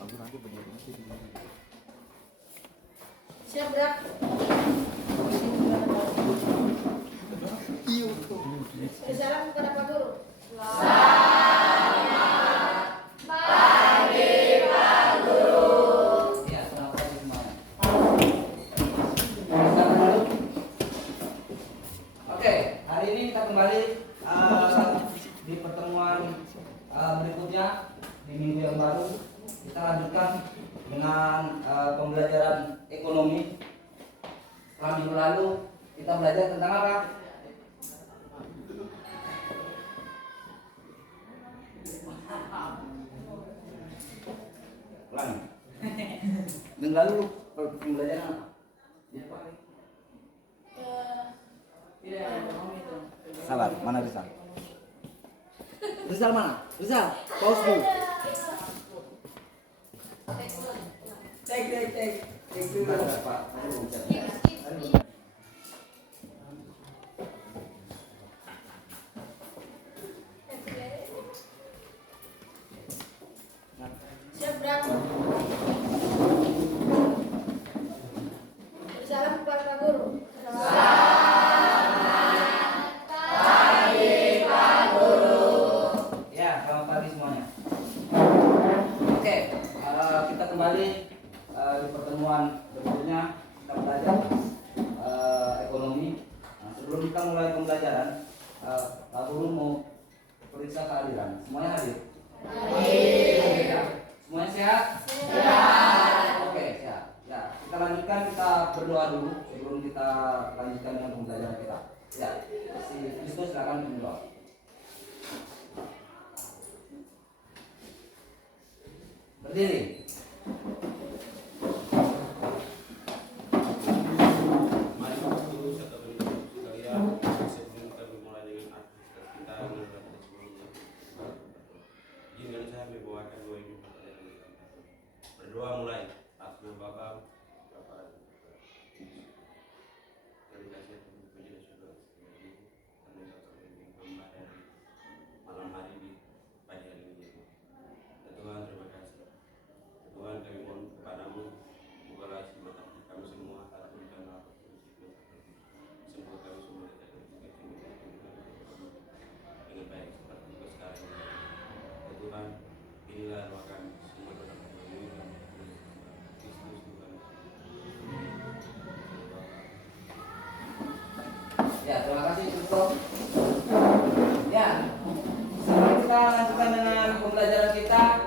Siap, Brak. Salam kepada Pak Guru. Ya, selamat pagi semuanya. Selamat dulu. Oke, hari ini kita kembali di pertemuan berikutnya di minggu yang baru. Kita lanjutkan dengan pembelajaran ekonomi. Setelah minggu lalu kita belajar tentang apa? Ulangi. Minggu lalu pembelajaran apa? Sabar, mana Rizal? Rizal mana? Rizal, pause dulu. Cek dulu. Pak. Siap, Brak. Salam kepada Pak Guru. Ya, selamat pagi semuanya. Oke, kita kembali di pertemuan berikutnya. Kita belajar ekonomi. Nah, sebelum kita mulai pembelajaran, Pak Guru mau periksa kehadiran. Semuanya hadir? Hadir. Ya. Semuanya sehat? Sehat. Oke, sehat. Ya, kita lanjutkan, kita berdoa dulu sebelum kita lanjutkan dengan pembelajaran kita. Ya, si Kristus silakan berdoa. Berdiri. Mari Guru serta penduduk sekalian, sebelum kami mulai dengan aktivitas kita menghadap sebelumnya. Izinkan saya membawakan doa ini kepada kita. Berdoa mulai. Atas nama Bapa, Bapa dan Putra. Terima kasih atas puji dan syukur sekali karena Kau telah memberikan hamba dari malam hari di pagi hari ini. Ya Tuhan, terima kasih. Tuhan, kami mohon kepadamu, bukalah isi mata kami semua, atas rencana apapun semua kami semua dengan baik seperti itu sekarang ini. Ya Tuhan, inilah doa kami semua dalam nama Kristus Tuhan. Ya, terima kasih Kristus. Ya, sebelum kita lanjutkan dengan pembelajaran kita,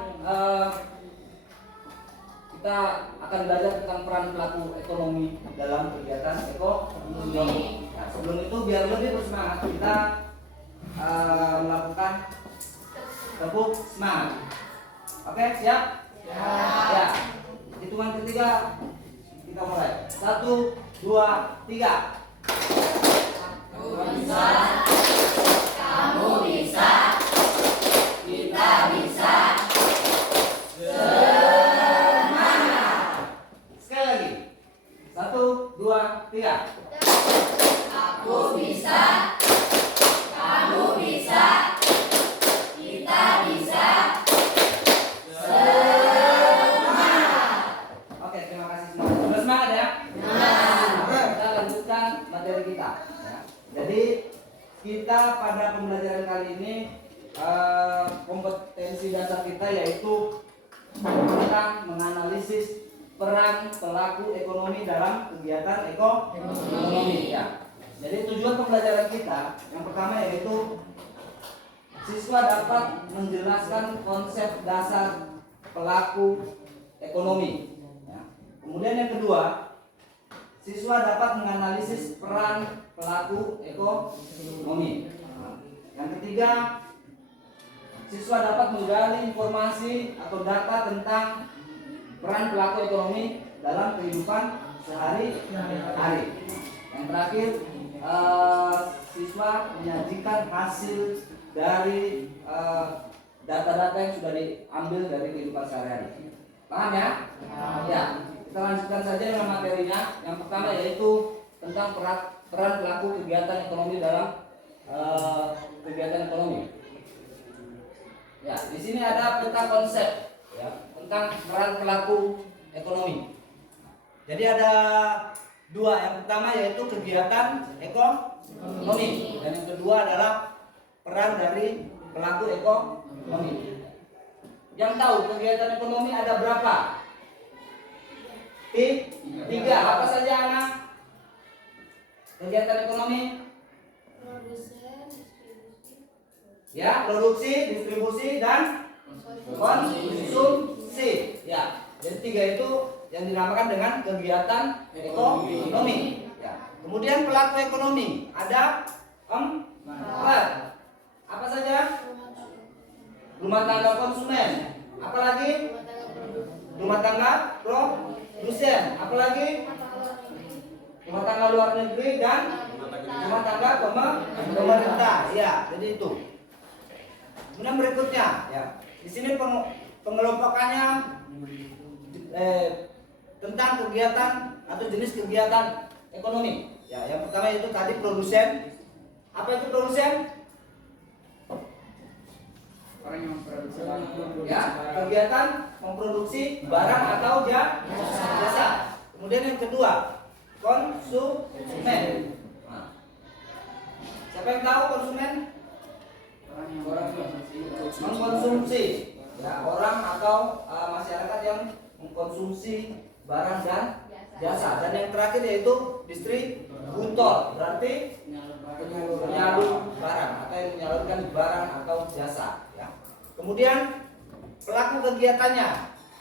kita akan belajar tentang peran pelaku ekonomi dalam kegiatan ekonomi. Nah, sebelum itu biar lebih bersemangat kita melakukan tepuk semangat. Oke, siap? Ya. Hitungan ketiga kita mulai. 1, 2, 3. Sekali lagi. 1, 2, 3. Oke, terima kasih semua. Sudah semangat ya? Kita lanjutkan materi kita. Ya. Jadi kita pada pembelajaran kali ini kompetensi dasar kita yaitu tentang menganalisis peran pelaku ekonomi dalam kegiatan ekonomi. Ya. Jadi tujuan pembelajaran kita yang pertama yaitu siswa dapat menjelaskan konsep dasar pelaku ekonomi. Ya. Kemudian yang kedua, siswa dapat menganalisis peran pelaku ekonomi. Yang ketiga, siswa dapat menggali informasi atau data tentang peran pelaku ekonomi dalam kehidupan sehari-hari. Yang terakhir, siswa menyajikan hasil dari data-data yang sudah diambil dari kehidupan sehari-hari. Paham ya? Ya. Kita lanjutkan saja dengan materinya. Yang pertama yaitu tentang peran pelaku kegiatan ekonomi dalam kegiatan ekonomi. Ya, di sini ada peta konsep. Ya, tentang peran pelaku ekonomi. Jadi ada dua, yang pertama yaitu kegiatan ekonomi dan yang kedua adalah peran dari pelaku ekonomi. Yang tahu kegiatan ekonomi ada berapa? Tiga. Apa saja anak? Kegiatan ekonomi? Ya, produksi, distribusi, dan konsumsi. Ya, jadi tiga itu yang dinamakan dengan kegiatan ekonomi. Ya. Kemudian pelaku ekonomi ada empat. Apa saja? Rumah tangga konsumen. Apalagi? Rumah tangga produsen. Apalagi? Rumah tangga luar negeri dan rumah tangga pemerintah. Ya, jadi itu. Kemudian berikutnya, ya. Di sini pengelompokannya tentang kegiatan atau jenis kegiatan ekonomi. Ya, yang pertama itu tadi produsen. Apa itu produsen? Orang yang memproduksi Ya, kegiatan memproduksi barang atau jasa. Kemudian yang kedua, konsumen. Nah, siapa yang tahu konsumen? orang yang Mengkonsumsi. Ya, orang atau masyarakat yang mengkonsumsi barang dan jasa. Dan yang terakhir yaitu distributor, berarti penyalur barang atau yang menyalurkan barang atau jasa. Ya. Kemudian pelaku kegiatannya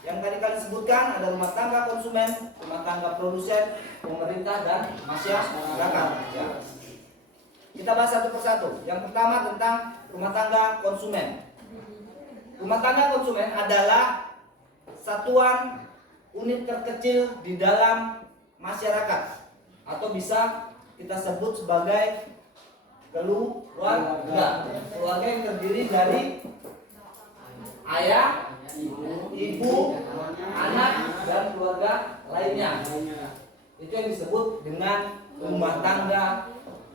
yang tadi kalian sebutkan ada rumah tangga konsumen, rumah tangga produsen, pemerintah dan masyarakat. Ya. Kita bahas satu persatu. Yang pertama tentang rumah tangga konsumen. Rumah tangga konsumen adalah satuan unit terkecil di dalam masyarakat atau bisa kita sebut sebagai keluarga. Keluarga yang terdiri dari ayah, ibu, anak, dan keluarga lainnya. Itu yang disebut dengan rumah tangga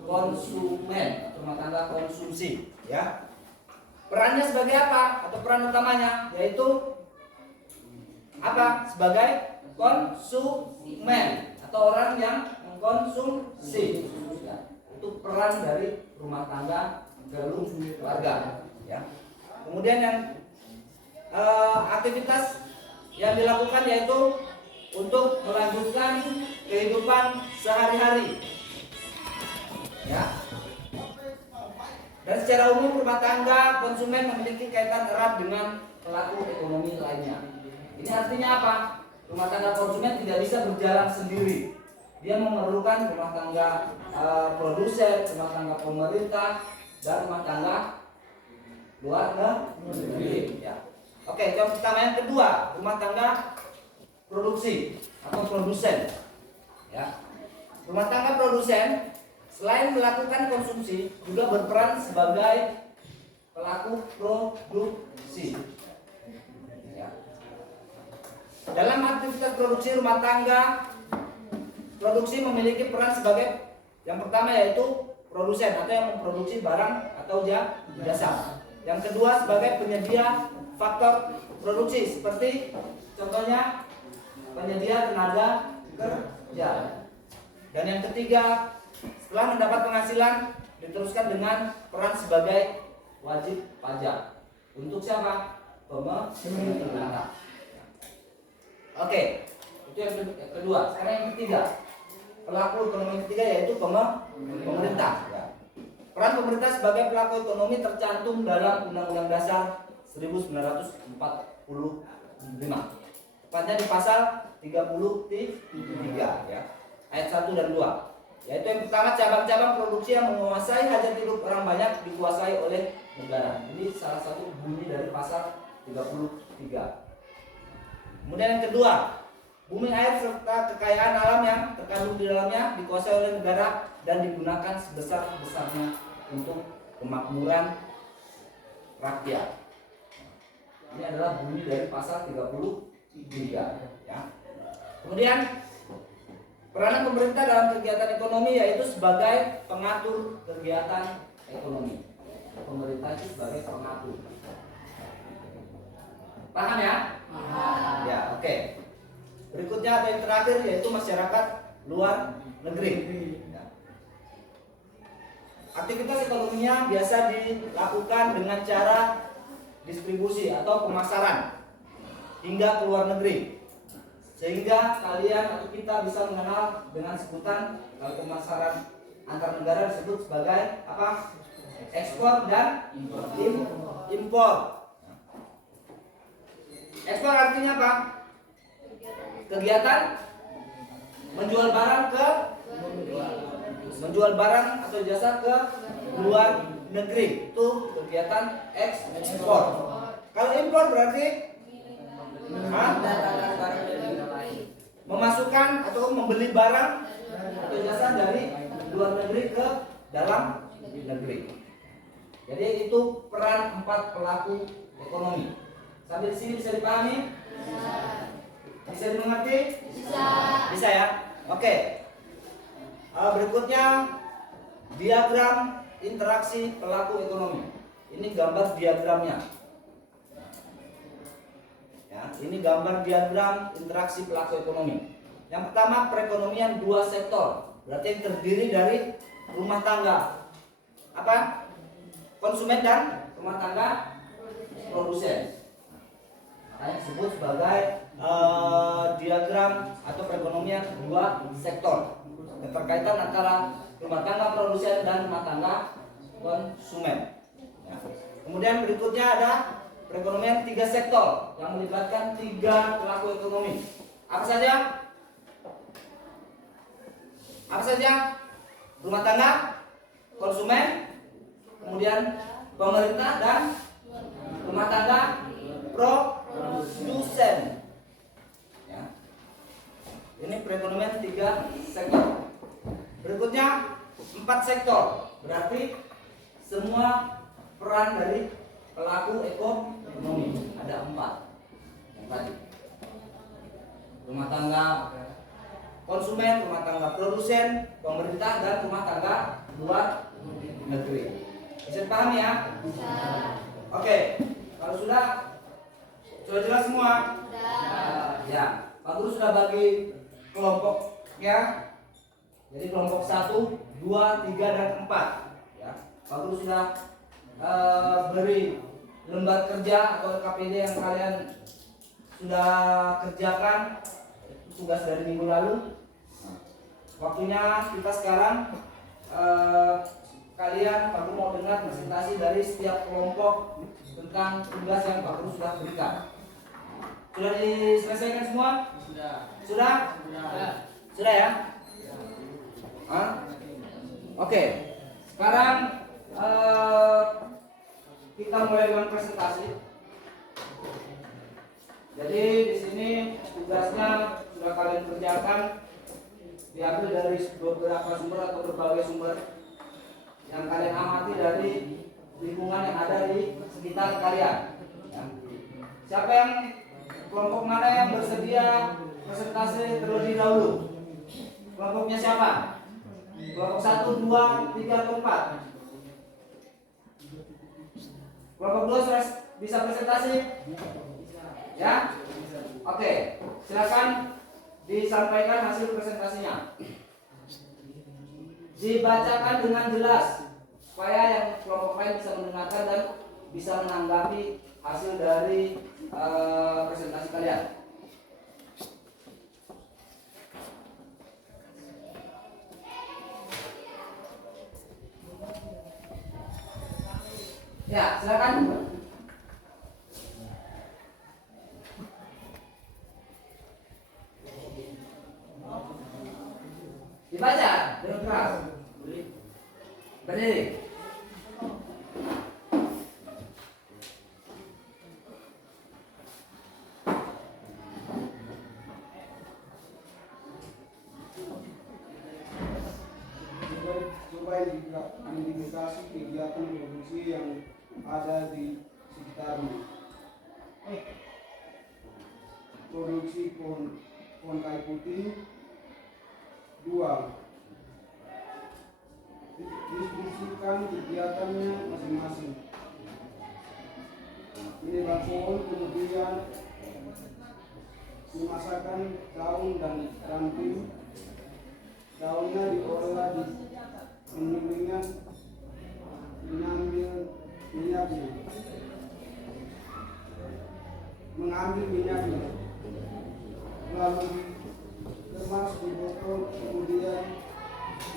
konsumen, rumah tangga konsumsi. Ya. Perannya sebagai apa? Atau peran utamanya yaitu apa? Sebagai konsumen atau orang yang mengkonsumsi. Ya. Itu peran dari rumah tangga keluarga. Ya. Kemudian yang aktivitas yang dilakukan yaitu untuk melanjutkan kehidupan sehari-hari. Ya. Dan secara umum rumah tangga konsumen memiliki kaitan erat dengan pelaku ekonomi lainnya. Ini artinya apa? Rumah tangga konsumen tidak bisa berjalan sendiri. Dia memerlukan rumah tangga produsen, rumah tangga pemerintah, dan rumah tangga luar negeri. Ya. Oke, yang pertama. Yang kedua, rumah tangga produksi atau produsen. Ya. Rumah tangga produsen selain melakukan konsumsi juga berperan sebagai pelaku produksi. Ya. Dalam aktivitas produksi rumah tangga, produksi memiliki peran sebagai yang pertama yaitu produsen atau yang memproduksi barang atau jasa. Yang kedua sebagai penyedia faktor produksi seperti contohnya penyedia tenaga kerja. Dan yang ketiga, setelah mendapat penghasilan diteruskan dengan peran sebagai wajib pajak. Untuk siapa? Pemerintah. Oke, itu yang kedua. Sekarang yang ketiga, pelaku ekonomi ketiga yaitu pemerintah. Ya. Peran pemerintah sebagai pelaku ekonomi tercantum dalam Undang-Undang Dasar 1945. Tepatnya di pasal 33 ya. Ayat 1 dan 2. Yaitu yang pertama, cabang-cabang produksi yang menguasai hajat hidup orang banyak dikuasai oleh negara. Ini salah satu bunyi dari pasal 33. Kemudian yang kedua, bumi, air serta kekayaan alam yang terkandung di dalamnya dikuasai oleh negara dan digunakan sebesar-besarnya untuk kemakmuran rakyat. Ini adalah bunyi dari pasal 33 ya. Kemudian peranan pemerintah dalam kegiatan ekonomi yaitu sebagai pengatur kegiatan ekonomi. Pemerintah itu sebagai pengatur. Paham ya? Ya, oke. Berikutnya atau yang terakhir yaitu masyarakat luar negeri. Ya. Aktivitas ekonominya biasa dilakukan dengan cara distribusi atau pemasaran hingga ke luar negeri, sehingga kalian atau kita bisa mengenal dengan sebutan pemasaran antar negara disebut sebagai apa? Ekspor dan impor. Ekspor artinya apa? Kegiatan menjual barang atau jasa ke luar negeri, itu kegiatan ekspor. Kalau impor berarti memasukkan atau membeli barang atau jasa dari luar negeri ke dalam negeri. Jadi itu peran 4 pelaku ekonomi. Sampai di sini bisa dipahami? Bisa dimengerti? Bisa ya? Oke. Berikutnya diagram interaksi pelaku ekonomi. Ini gambar diagramnya. Ya, ini gambar diagram interaksi pelaku ekonomi. Yang pertama, perekonomian 2 sektor. Berarti yang terdiri dari rumah tangga, apa? Konsumen dan rumah tangga produsen. Makanya disebut sebagai diagram atau perekonomian 2 sektor. Keterkaitan antara rumah tangga produsen dan rumah tangga konsumen. Ya. Kemudian berikutnya ada perekonomian 3 sektor yang melibatkan 3 pelaku ekonomi. Apa saja? Apa saja? Rumah tangga, konsumen, kemudian pemerintah dan rumah tangga produsen. Ya. Ini perekonomian 3 sektor. Berikutnya 4 sektor. Berarti semua peran dari pelaku ekonomi ada 4 yang tadi. Rumah tangga konsumen, rumah tangga produsen, pemerintah, dan rumah tangga luar negeri. Bisa dipahami ya? Bisa. Oke, kalau sudah jelas semua? Ya, Pak Guru sudah bagi kelompoknya. Jadi kelompok 1, 2, 3, dan 4. Ya, Pak Guru sudah beri lembar kerja atau KPD yang kalian sudah kerjakan, tugas dari minggu lalu. Waktunya kita sekarang kalian Pak Guru mau dengar presentasi dari setiap kelompok tentang tugas yang Pak Guru sudah berikan. Sudah diselesaikan semua? Sudah? Sudah ya? Oke. Sekarang kita mulai dengan presentasi. Jadi di sini tugasnya sudah kalian kerjakan, diambil dari beberapa sumber atau berbagai sumber yang kalian amati dari lingkungan yang ada di sekitar kalian. Ya. Siapa yang kelompok mana yang bersedia presentasi terlebih dahulu? Kelompoknya siapa? Kelompok 1, 2, 3, atau 4? Kelompok 2 sudah bisa presentasi? Ya? Oke, silakan disampaikan hasil presentasinya. Dibacakan dengan jelas supaya yang kelompok lain bisa mendengarkan dan bisa menanggapi hasil dari presentasi kalian. Ya, silakan. Dibaca dengan keras. Berdiri. Coba identifikasi kegiatan produksi yang ada di sekitarmu. Produksi pohon kayu putih. 2. Distribusikan kegiatannya masing-masing. ini pohon, kemudian memasakkan daun dan ranting. Daunnya diolah di penggilingan, mengambil minyaknya, lalu dikemas di botol, kemudian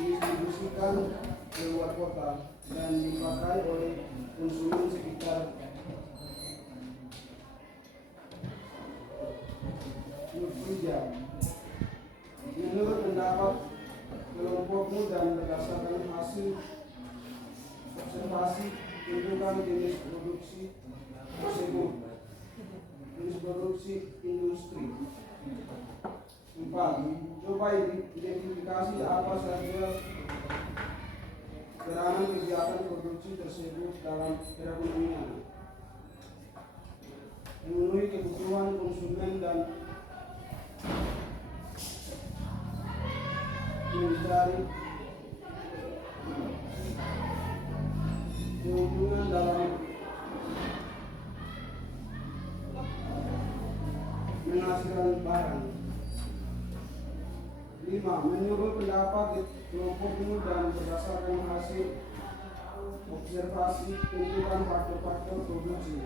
didistribusikan ke luar kota dan dipakai oleh konsumen sekitar 20 jam. Menurut pendapat kelompokmu dan berdasarkan hasil observasi, tentukan jenis produksi tersebut, jenis produksi industri. 4. Coba identifikasi apa saja peranan kegiatan produksi tersebut dalam perekonomian, memenuhi kebutuhan konsumen dan mencari keuntungan dalam menghasilkan barang. 5. Menurut pendapat kelompokmu dan berdasarkan hasil observasi, tentukan faktor-faktor produksi,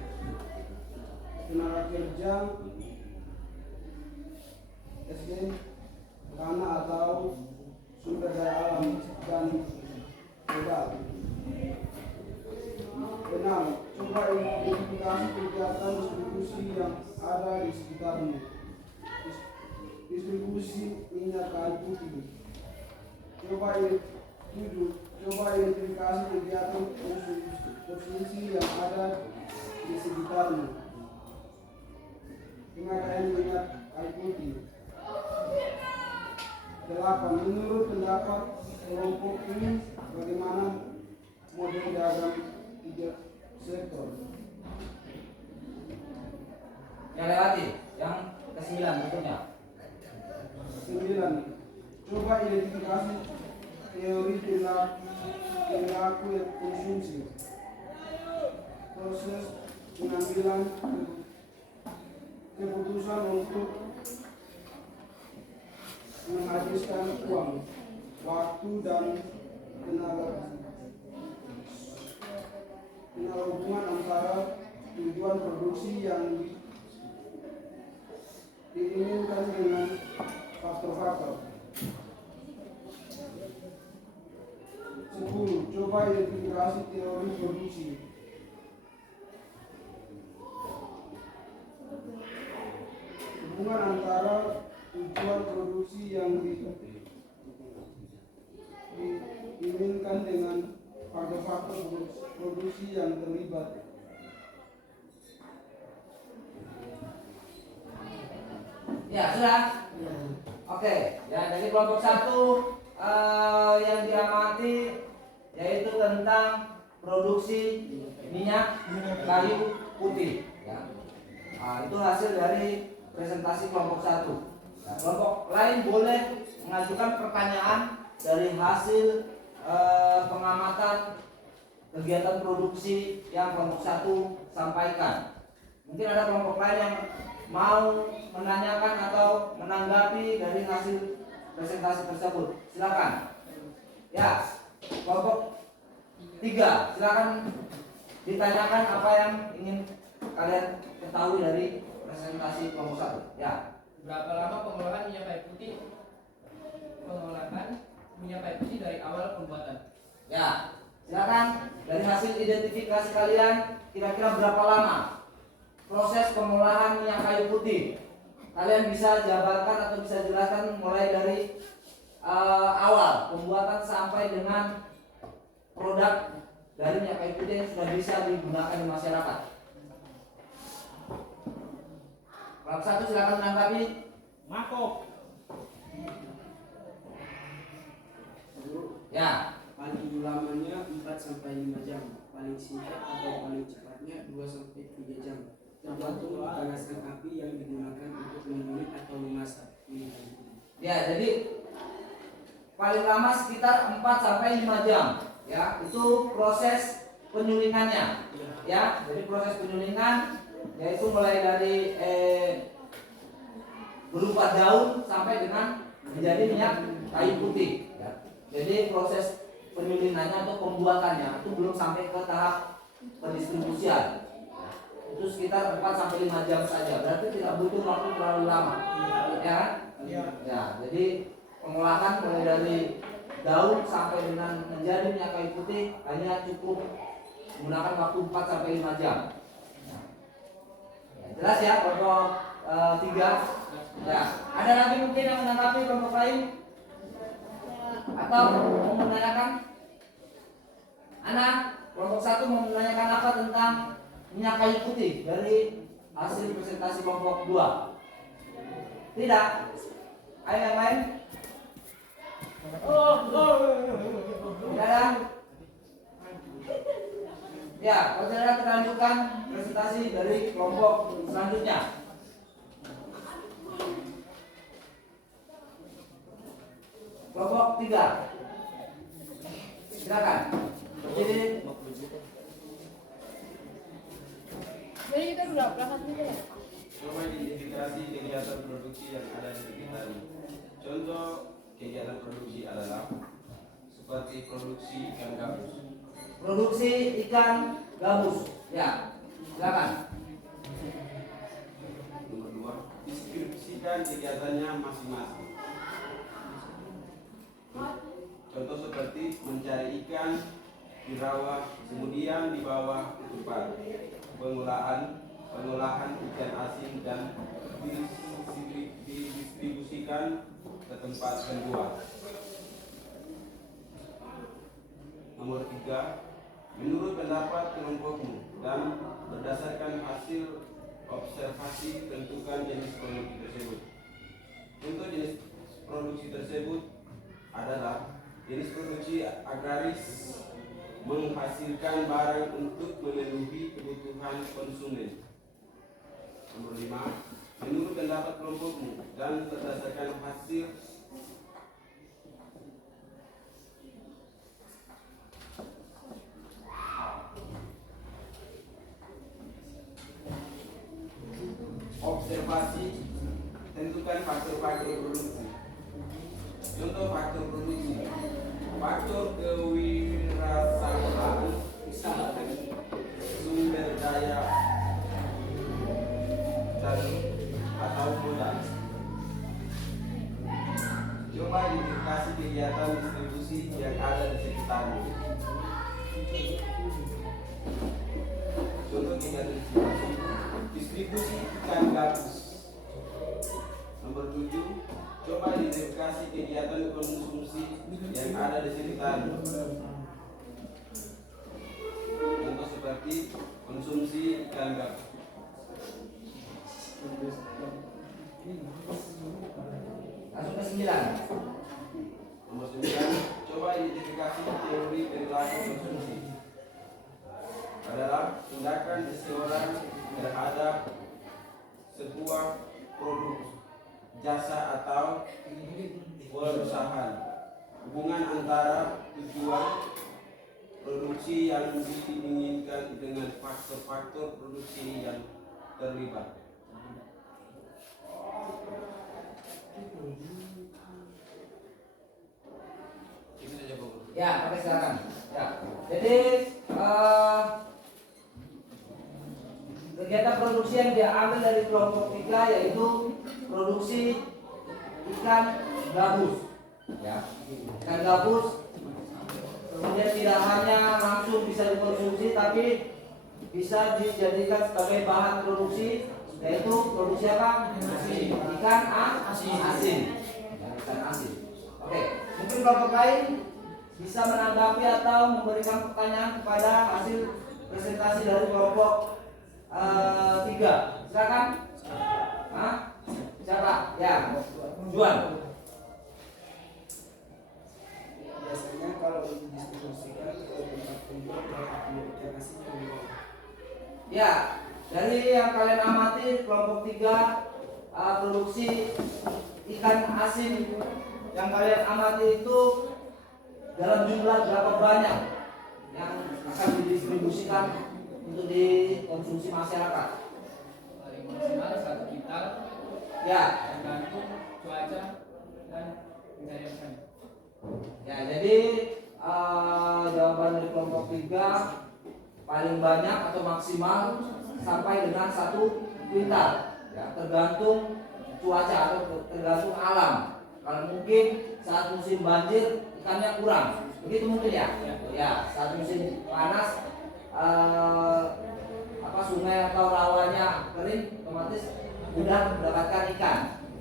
tenaga kerja, SDM, tanah atau sumber daya alam dan modal. 6. Coba identifikasi kegiatan distribusi yang ada di sekitarmu. Distribusi minyak kayu putih. 7. Coba identifikasi kegiatan konsumsi yang ada di sekitarmu. Pemakaian minyak kayu putih. 8. Menurut pendapat kelompok ini, bagaimana model diagram 3 sektor? Yang lewati, yang ke-9 berikutnya. 9. Coba identifikasi teori perilaku konsumsi, proses pengambilan keputusan untuk menghabiskan uang, waktu dan tenaga hubungan antara tujuan produksi yang diinginkan dengan faktor-faktor. 10. Coba identifikasi teori produksi. Hubungan antara tujuan produksi yang diinginkan dengan faktor-faktor produksi yang terlibat. Ya, sudah. Oke, ya dari kelompok 1 yang diamati yaitu tentang produksi minyak kayu putih. Ya. Itu hasil dari presentasi kelompok 1. Nah, kelompok lain boleh mengajukan pertanyaan dari hasil pengamatan kegiatan produksi yang kelompok 1 sampaikan. Mungkin ada kelompok lain yang mau menanyakan atau menanggapi dari hasil presentasi tersebut. Silakan. Ya, kelompok 3, silakan ditanyakan apa yang ingin kalian ketahui dari presentasi kelompok 1. Ya. Berapa lama pengolahan minyak kayu putih? Pengolahan minyak kayu putih dari awal pembuatan. Ya, silakan dari hasil identifikasi kalian kira-kira berapa lama proses pengolahan minyak kayu putih. Kalian bisa jabarkan atau bisa jelaskan mulai dari awal pembuatan sampai dengan produk dari minyak kayu putih yang sudah bisa digunakan di masyarakat. Kelompok 1 silakan menanggapi. Mako. Ya. Paling lamanya 4 sampai 5 jam, paling singkat atau paling cepatnya 2 sampai 3 jam. Tergantung pemanasan api yang digunakan untuk menyulut atau memasak. Ya, jadi paling lama sekitar 4 sampai 5 jam. Ya, itu proses penyulingannya. ya. Jadi proses penyulingan yaitu mulai dari berupa daun sampai dengan menjadi minyak kayu putih. Ya. Jadi proses penyulingannya atau pembuatannya itu belum sampai ke tahap pendistribusian. Itu sekitar 4 sampai 5 jam saja. Berarti tidak butuh waktu terlalu lama. Ya. Ya, jadi pengolahan mulai dari daun sampai dengan menjadi minyak kayu putih hanya cukup menggunakan waktu 4 sampai 5 jam. Ya, jelas ya kelompok 3. Ya, ada lagi mungkin yang menanggapi kelompok lain atau mau menanyakan? Anak kelompok 1 mau menanyakan apa tentang minyak kayu putih dari hasil presentasi kelompok 2? Tidak? Ayo yang lain? Tidak ada? Ya, kalau tidak kita lanjutkan presentasi dari kelompok selanjutnya. Kelompok 3. Silakan. Jadi kita berapa gitu ya? Coba identifikasi kegiatan produksi yang ada di sekitar. Contoh kegiatan produksi adalah seperti produksi ikan gabus. produksi ikan gabus. Ya, silakan. Nomor 2, deskripsikan kegiatannya masing-masing. Contoh seperti mencari ikan di rawa, kemudian dibawa ke tempat pengolahan ikan asin dan didistribusikan ke tempat penjual. Nomor 3, menurut pendapat kelompokmu dan berdasarkan hasil observasi tentukan jenis produksi tersebut. Untuk jenis produksi tersebut adalah jenis produksi agraris menghasilkan barang untuk memenuhi kebutuhan konsumen. Nomor 5, menurut pendapat kelompokmu dan berdasarkan hasil observasi tentukan faktor-faktor produksi. Contoh faktor produksi: faktor kewirausahaan, sumber daya dan atau modal. Coba identifikasi kegiatan distribusi yang ada di sekitarmu. Contoh kegiatan distribusi ikan gabus. Nomor 7, coba identifikasi kegiatan konsumsi yang ada di sekitarmu. Contoh seperti konsumsi ikan gabus. Langsung ke 9. Nomor 9, coba identifikasi teori perilaku konsumsi. Adalah tindakan seseorang terhadap sebuah produk, jasa atau perusahaan. Hubungan antara tujuan produksi yang diinginkan dengan faktor-faktor produksi yang terlibat. Itu saja, Bu. Ya, oke silakan. Ya. Jadi kegiatan produksi yang diambil dari kelompok 3 yaitu produksi ikan gabus. Ya, ikan gabus kemudian tidak hanya langsung bisa dikonsumsi tapi bisa dijadikan sebagai bahan produksi, yaitu produksi apa? Ikan asin. Ya, ikan asin. Oke, mungkin kelompok lain bisa menanggapi atau memberikan pertanyaan kepada hasil presentasi dari kelompok 3. Silakan. Siapa? Ya, Juan. Biasanya kalau didistribusikan ke tempat penjual ikan asin yang dibawa. Ya, dari yang kalian amati kelompok 3 produksi ikan asin yang kalian amati itu dalam jumlah berapa banyak yang akan didistribusikan untuk dikonsumsi masyarakat? Paling maksimal 1 kintal, Ya, tergantung cuaca dan pencarian kami. ya jadi jawaban dari kelompok 3 paling banyak atau maksimal sampai dengan 1 kuintal. Ya, tergantung cuaca atau tergantung alam. Kalau mungkin saat musim banjir ikannya kurang, begitu mungkin ya. Ya, saat musim panas sungai atau rawanya kering, otomatis mudah mendapatkan ikan.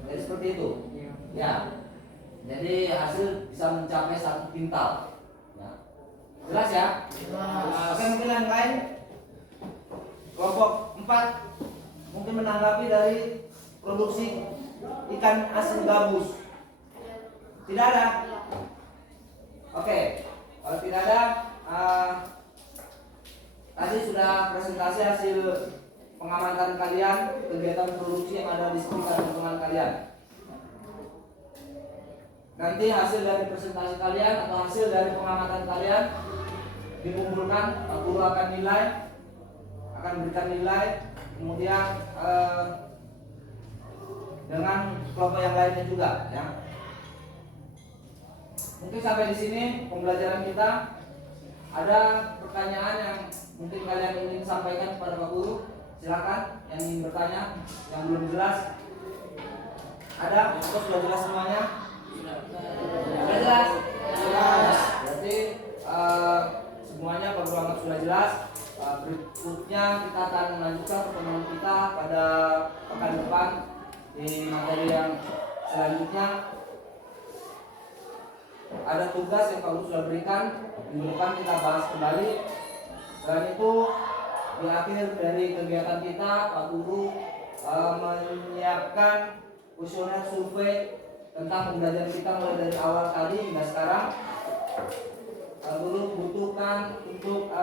Jadi seperti itu. Ya. Jadi hasil bisa mencapai 1 kuintal. Ya. Jelas ya? Oke, mungkin yang lain kelompok 4 mungkin menanggapi dari produksi ikan asin gabus. Tidak ada? Oke, kalau tidak ada, tadi sudah presentasi hasil pengamatan kalian, kegiatan produksi yang ada di sekitar lingkungan kalian. Nanti hasil dari presentasi kalian atau hasil dari pengamatan kalian dikumpulkan, guru akan berikan nilai, kemudian dengan kelompok yang lainnya juga, ya. Mungkin sampai di sini pembelajaran kita. Ada pertanyaan yang mungkin kalian ingin sampaikan kepada Pak Guru? Silakan yang ingin bertanya, yang belum jelas. Ada? Atau sudah jelas semuanya? Sudah jelas? Jelas. Berarti semuanya Pak Guru anggap sudah jelas. Berikutnya kita akan melanjutkan pertemuan kita pada pekan depan di materi yang selanjutnya. Ada tugas yang Pak Guru sudah berikan, minggu depan kita bahas kembali. Selain itu, di akhir dari kegiatan kita, Pak Guru menyiapkan kuesioner survei tentang pembelajaran kita mulai dari awal tadi hingga sekarang. Pak Guru butuhkan untuk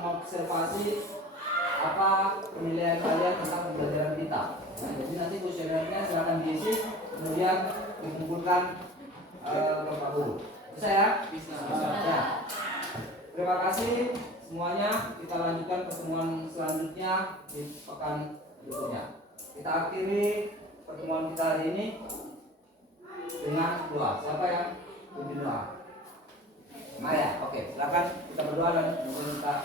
mengobservasi apa penilaian kalian tentang pembelajaran kita. Nah, jadi nanti kuesionernya silakan diisi, kemudian dikumpulkan ke Pak Guru. Bisa ya? Bisa. Ya. Terima kasih semuanya. Kita lanjutkan pertemuan selanjutnya di pekan berikutnya. Kita akhiri pertemuan kita hari ini dengan doa. Siapa yang pimpin doa? Maya. Oke, silakan kita berdoa dan kemudian kita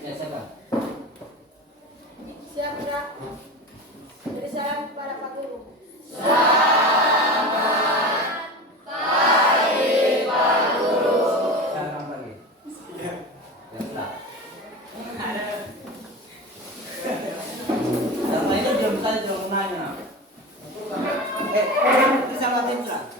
ya, siapa? Siapa? Beri salam kepada Pak Guru. Salam lagi. Ya sudah. Yang lainnya belum nanya. Kita salatin sudah.